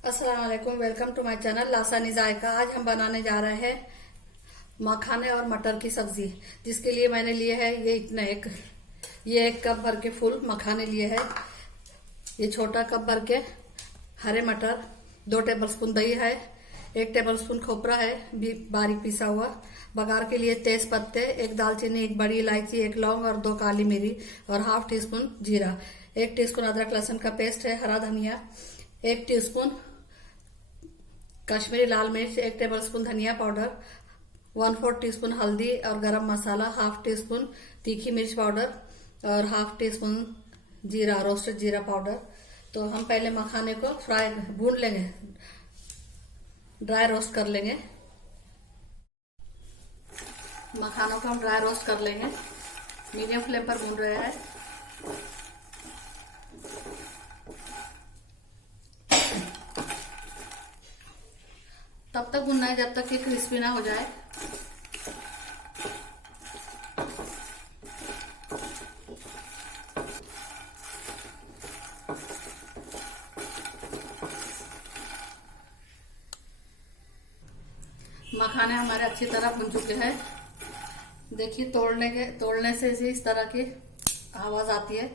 अस्सलाम वालेकुम। Welcome to my channel लासानी जायका। आज हम बनाने जा रहे हैं मखाने और मटर की सब्जी, जिसके लिए मैंने लिए है ये एक कप भर के फुल मखाने लिए है। ये छोटा कप भर के हरे मटर, 2 टेबलस्पून दही है, 1 टेबलस्पून खोपरा है बारीक पिसा हुआ। बघार के लिए तेज पत्ते, 1 दालचीनी, 1 बड़ी इलायची, 1 लौंग और 2 काली मिरी और हाफ टी स्पून जीरा। 1 टीस्पून अदरक लहसुन का पेस्ट है, हरा धनिया, 1 टीस्पून कश्मीरी लाल मिर्च, 1 टेबलस्पून धनिया पाउडर, 1/4 टीस्पून हल्दी और गरम मसाला, हाफ टी स्पून तीखी मिर्च पाउडर और हाफ टी स्पून जीरा, रोस्टेड जीरा पाउडर। तो हम पहले मखाने को भून लेंगे, ड्राई रोस्ट कर लेंगे। मखानों को हम ड्राई रोस्ट कर लेंगे। मीडियम फ्लेम पर भून रहे हैं। तब तक भुनना है जब तक कि क्रिस्पी ना हो जाए। मखाने हमारे अच्छी तरह भुन चुके हैं। देखिए तोड़ने से इस तरह की आवाज आती है।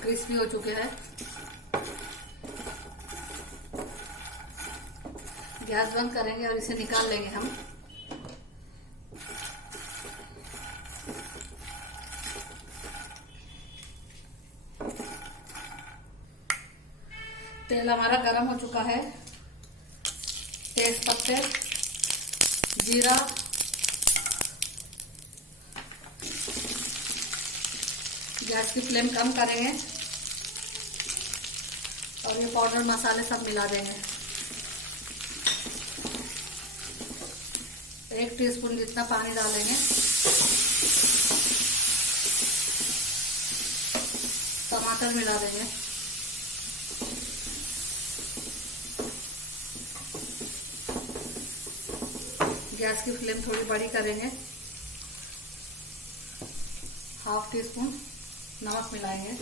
क्रिस्पी हो चुके हैं। गैस बंद करेंगे और इसे निकाल लेंगे हम। तेल हमारा गर्म हो चुका है। तेज पत्ते, जीरा, गैस की फ्लेम कम करेंगे और ये पाउडर मसाले सब मिला देंगे। 1 टीस्पून जितना पानी डालेंगे। टमाटर मिला देंगे। गैस की फ्लेम थोड़ी बड़ी करेंगे। हाफ टी स्पून नमक मिलाएंगे।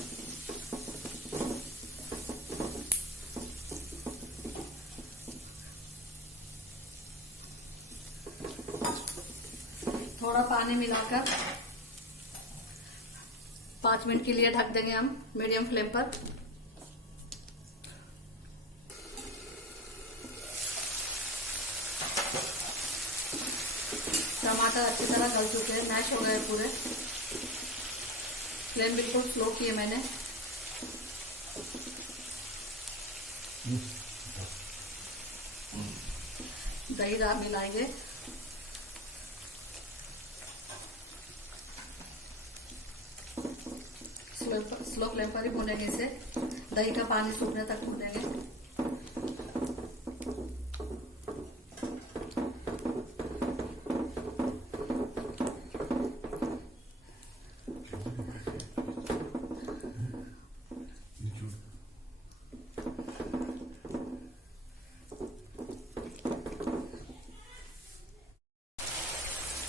थोड़ा पानी मिलाकर 5 मिनट के लिए ढक देंगे हम मीडियम फ्लेम पर। टमाटर अच्छी तरह गल चुके हैं, मैश हो गए पूरे। फ्लेम बिल्कुल स्लो की है मैंने। दही मिलाएंगे। स्लो फ्लेम पर ही भूनेंगे इसे। दही का पानी सूखने तक भूनेंगे।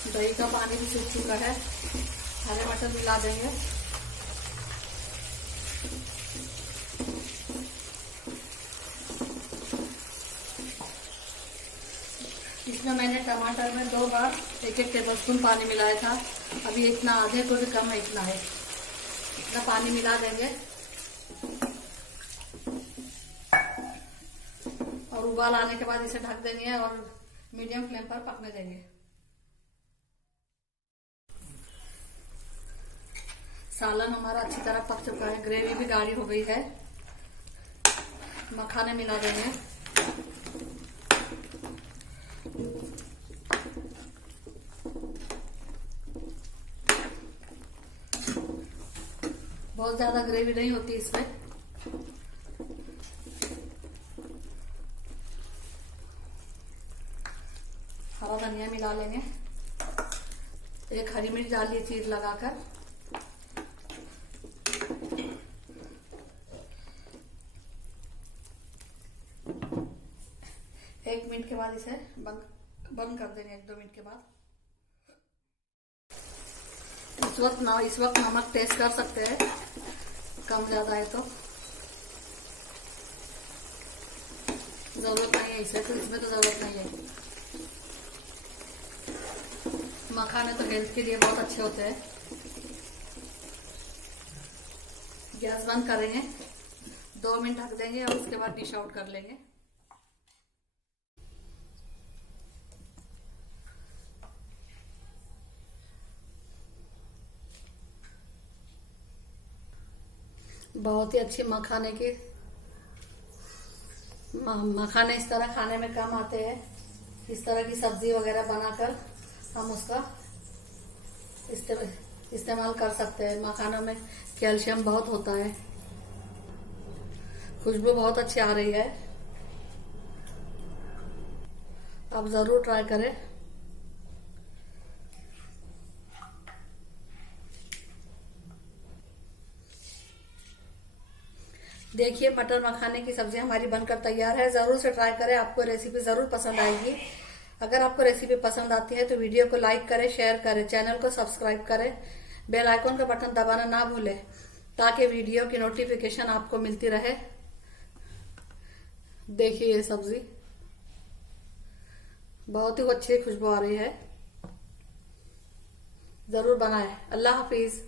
दही का पानी भी सूख चुका है। हरे मटर मिला देंगे। इसमें मैंने टमाटर में 2 बार 1-1 टेबलस्पून पानी मिलाया था। अभी इतना आधे को भी कम है, इतना है। इतना पानी मिला देंगे और उबाल आने के बाद इसे ढक देंगे और मीडियम फ्लेम पर पकने देंगे। सालन हमारा अच्छी तरह पक चुका है। ग्रेवी भी गाढ़ी हो गई है। मखाने मिला देंगे। बहुत ज्यादा ग्रेवी नहीं होती इसमें। हरा धनिया मिला लेंगे। 1 हरी मिर्च डालिए चीर लगाकर। एक मिनट के बाद इसे बंद कर देंगे। 1-2 मिनट के बाद इस वक्त नमक टेस्ट कर सकते हैं, कम ज्यादा है तो। जरूरत नहीं है इसे, तो इसमें तो जरूरत नहीं है। मखाने तो हेल्थ के लिए बहुत अच्छे होते हैं। गैस बंद करेंगे, 2 मिनट ढक देंगे और उसके बाद डिश आउट कर लेंगे। बहुत ही अच्छी मखाने की मखाने इस तरह खाने में काम आते हैं। इस तरह की सब्जी वगैरह बनाकर हम उसका इस्तेमाल कर सकते हैं। मखानों में कैल्शियम बहुत होता है। खुशबू बहुत अच्छी आ रही है, आप जरूर ट्राई करें। देखिए मटर मखाने की सब्जी हमारी बनकर तैयार है। जरूर से ट्राई करें, आपको रेसिपी जरूर पसंद आएगी। अगर आपको रेसिपी पसंद आती है तो वीडियो को लाइक करें, शेयर करें, चैनल को सब्सक्राइब करें, बेल आइकॉन का बटन दबाना ना भूलें ताकि वीडियो की नोटिफिकेशन आपको मिलती रहे। देखिए ये सब्जी बहुत ही अच्छी खुशबू आ रही है। जरूर बनाएं। अल्लाह हाफिज।